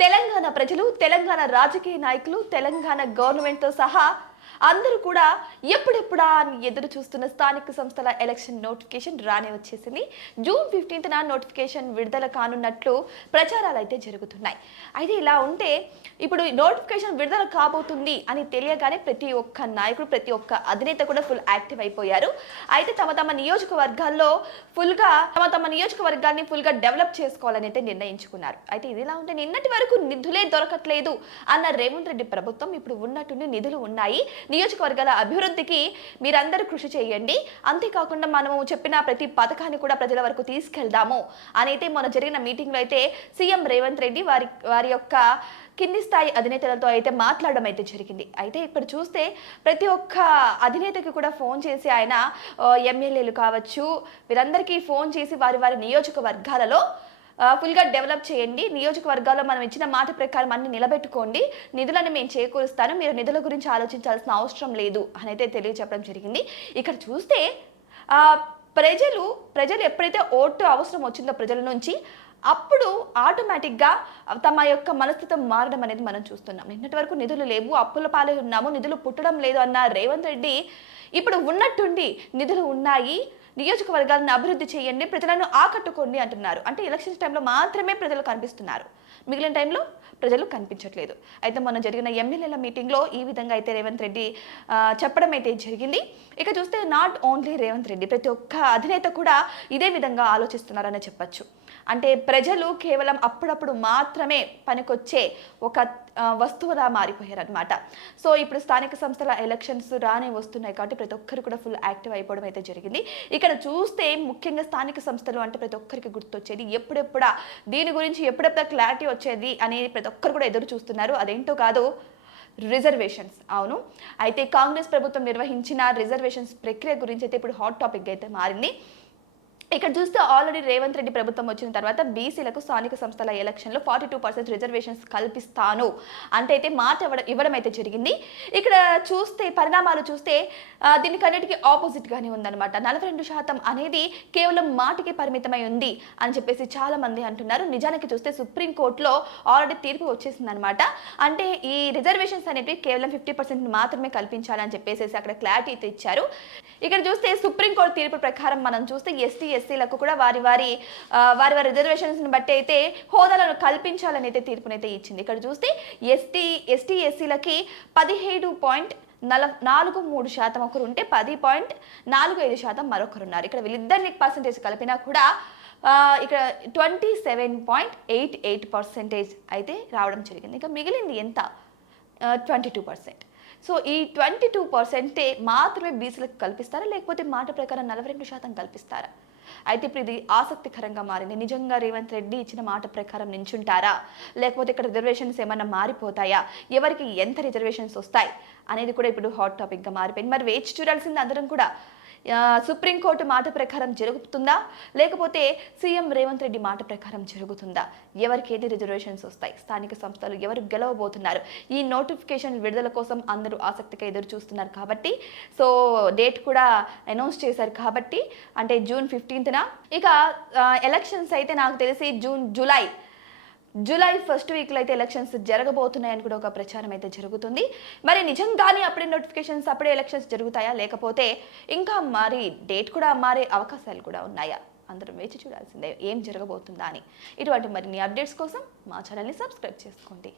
తెలంగాణ ప్రజలు, తెలంగాణ రాజకీయ నాయకులు, తెలంగాణ గవర్నమెంట్తో సహా అందరూ కూడా ఎప్పుడెప్పుడా అని ఎదురు చూస్తున్న స్థానిక సంస్థల ఎలక్షన్ నోటిఫికేషన్ రానే వచ్చేసింది. జూన్ 15న నోటిఫికేషన్ విడుదల కానున్నట్లు ప్రచారాలు అయితే జరుగుతున్నాయి. అయితే ఇలా ఉంటే ఇప్పుడు నోటిఫికేషన్ విడుదల కాబోతుంది అని తెలియగానే ప్రతి ఒక్క నాయకుడు, ప్రతి ఒక్క అధినేత కూడా ఫుల్ యాక్టివ్ అయిపోయారు. అయితే తమ నియోజకవర్గాల్లో తమ నియోజకవర్గాన్ని ఫుల్గా డెవలప్ చేసుకోవాలని అయితే నిర్ణయించుకున్నారు. అయితే ఇది ఇలా ఉంటే నిన్నటి వరకు నిధులే దొరకట్లేదు అన్న రేవంత్ రెడ్డి ప్రభుత్వం ఇప్పుడు ఉన్నట్టుండి నిధులు ఉన్నాయి, నియోజకవర్గాల అభివృద్ధికి మీరందరూ కృషి చేయండి, అంతేకాకుండా మనము చెప్పిన ప్రతి పథకాన్ని కూడా ప్రజల వరకు తీసుకెళ్దాము అని అయితే మొన్న జరిగిన మీటింగ్లో అయితే సీఎం రేవంత్ రెడ్డి వారి యొక్క కింది స్థాయి అధినేతలతో అయితే మాట్లాడడం అయితే జరిగింది. అయితే ఇక్కడ చూస్తే ప్రతి ఒక్క అధినేతకి కూడా ఫోన్ చేసి ఆయన ఎమ్మెల్యేలు కావచ్చు వీరందరికీ ఫోన్ చేసి వారి నియోజకవర్గాలలో ఫుల్గా డెవలప్ చేయండి, నియోజకవర్గాల్లో మనం ఇచ్చిన మాట ప్రకారం అన్ని నిలబెట్టుకోండి, నిధులను మేము చేకూరుస్తాను, మీరు నిధుల గురించి ఆలోచించాల్సిన అవసరం లేదు అని అయితే తెలియజెప్పడం జరిగింది. ఇక్కడ చూస్తే ప్రజలు ఎప్పుడైతే ఓటు అవసరం వచ్చిందో ప్రజల నుంచి అప్పుడు ఆటోమేటిక్గా తమ యొక్క మనస్తత్వం మారడం అనేది మనం చూస్తున్నాం. నిన్నటి వరకు నిధులు లేవు, అప్పుల పాలే ఉన్నాము, నిధులు పుట్టడం లేదు అన్న రేవంత్ రెడ్డి ఇప్పుడు ఉన్నట్టుండి నిధులు ఉన్నాయి, నియోజకవర్గాలను అభివృద్ధి చేయండి, ప్రజలను ఆకట్టుకోండి అంటున్నారు. అంటే ఎలక్షన్స్ టైంలో మాత్రమే ప్రజలు కనిపిస్తున్నారు, మిగిలిన టైంలో ప్రజలు కనిపించట్లేదు. అయితే మొన్న జరిగిన ఎమ్మెల్యేల మీటింగ్లో ఈ విధంగా అయితే రేవంత్ రెడ్డి చెప్పడం అయితే జరిగింది. ఇక చూస్తే నాట్ ఓన్లీ రేవంత్ రెడ్డి, ప్రతి ఒక్క అధినేత కూడా ఇదే విధంగా ఆలోచిస్తున్నారని చెప్పచ్చు. అంటే ప్రజలు కేవలం అప్పుడప్పుడు మాత్రమే పనికొచ్చే ఒక వస్తువులా మారిపోయారనమాట. సో ఇప్పుడు స్థానిక సంస్థల ఎలక్షన్స్ రానే వస్తున్నాయి కాబట్టి ప్రతి ఒక్కరు కూడా ఫుల్ యాక్టివ్ అయిపోవడం అయితే జరిగింది. ఇక్కడ చూస్తే ముఖ్యంగా స్థానిక సంస్థలు అంటే ప్రతి ఒక్కరికి గుర్తొచ్చేది ఎప్పుడెప్పుడా దీని గురించి ఎప్పుడెప్పుడా క్లారిటీ వచ్చేది అనేది ప్రతి ఒక్కరు కూడా ఎదురు చూస్తున్నారు. అదేంటో కాదు, రిజర్వేషన్స్. అవును, అయితే కాంగ్రెస్ ప్రభుత్వం నిర్వహించిన రిజర్వేషన్స్ ప్రక్రియ గురించి అయితే ఇప్పుడు హాట్ టాపిక్ అయితే మారింది. ఇక్కడ చూస్తే ఆల్రెడీ రేవంత్ రెడ్డి ప్రభుత్వం వచ్చిన తర్వాత బీసీలకు స్థానిక సంస్థల ఎలక్షన్లో 42% రిజర్వేషన్స్ కల్పిస్తాను అంటే అయితే మాట ఇవ్వడం అయితే జరిగింది. ఇక్కడ చూస్తే పరిణామాలు చూస్తే దీనికన్నిటికీ ఆపోజిట్గానే ఉందన్నమాట. 42% అనేది కేవలం మాటికి పరిమితమై ఉంది అని చెప్పేసి చాలా మంది అంటున్నారు. నిజానికి చూస్తే సుప్రీంకోర్టులో ఆల్రెడీ తీర్పు వచ్చేసిందనమాట. అంటే ఈ రిజర్వేషన్స్ అనేవి కేవలం 50% మాత్రమే కల్పించాలని చెప్పేసి అక్కడ క్లారిటీ అయితే ఇచ్చారు. ఇక్కడ చూస్తే సుప్రీంకోర్టు తీర్పు ప్రకారం మనం చూస్తే ఎస్సీలకు కూడా వారి రిజర్వేషన్స్ని బట్టి అయితే హోదాలను కల్పించాలని అయితే తీర్పునైతే ఇచ్చింది. ఇక్కడ చూస్తే ఎస్సీలకి 17.43% ఒకరు ఉంటే 10.45% మరొకరున్నారు. ఇక్కడ వీళ్ళిద్దరిని పర్సెంటేజ్ కలిపినా కూడా ఇక్కడ 27.88% అయితే రావడం జరిగింది. ఇంకా మిగిలింది ఎంత? 22%. సో ఈ 22% మాత్రమే బీసీలకు కల్పిస్తారా, లేకపోతే మాట ప్రకారం 42% కల్పిస్తారా? అయితే ఇప్పుడు ఇది ఆసక్తికరంగా మారింది. నిజంగా రేవంత్ రెడ్డి ఇచ్చిన మాట ప్రకారం నించుంటారా, లేకపోతే ఇక్కడ రిజర్వేషన్స్ ఏమైనా మారిపోతాయా, ఎవరికి ఎంత రిజర్వేషన్స్ వస్తాయి అనేది కూడా ఇప్పుడు హాట్ టాపిక్గా మారిపోయింది. మరి వేచి చూడాల్సింది అందరం కూడా. సుప్రీంకోర్టు మాట ప్రకారం జరుగుతుందా, లేకపోతే సీఎం రేవంత్ రెడ్డి మాట ప్రకారం జరుగుతుందా, ఎవరికి ఏది రిజర్వేషన్స్ వస్తాయి, స్థానిక సంస్థలు ఎవరు గెలవబోతున్నారు, ఈ నోటిఫికేషన్ విడుదల కోసం అందరూ ఆసక్తిగా ఎదురు చూస్తున్నారు. కాబట్టి సో డేట్ కూడా అనౌన్స్ చేశారు కాబట్టి అంటే జూన్ 15న. ఇక ఎలక్షన్స్ అయితే నాకు తెలిసి జూలై ఫస్ట్ వీక్లో అయితే ఎలక్షన్స్ జరగబోతున్నాయని కూడా ఒక ప్రచారం అయితే జరుగుతుంది. మరి నిజంగానే అప్పుడే నోటిఫికేషన్స్ అప్పుడే ఎలక్షన్స్ జరుగుతాయా, లేకపోతే ఇంకా మరి డేట్ కూడా మారే అవకాశాలు కూడా ఉన్నాయా? అందరం వేచి చూడాల్సిందే ఏం జరగబోతుందా అని. ఇటువంటి మరిన్ని అప్డేట్స్ కోసం మా ఛానల్ని సబ్స్క్రైబ్ చేసుకోండి.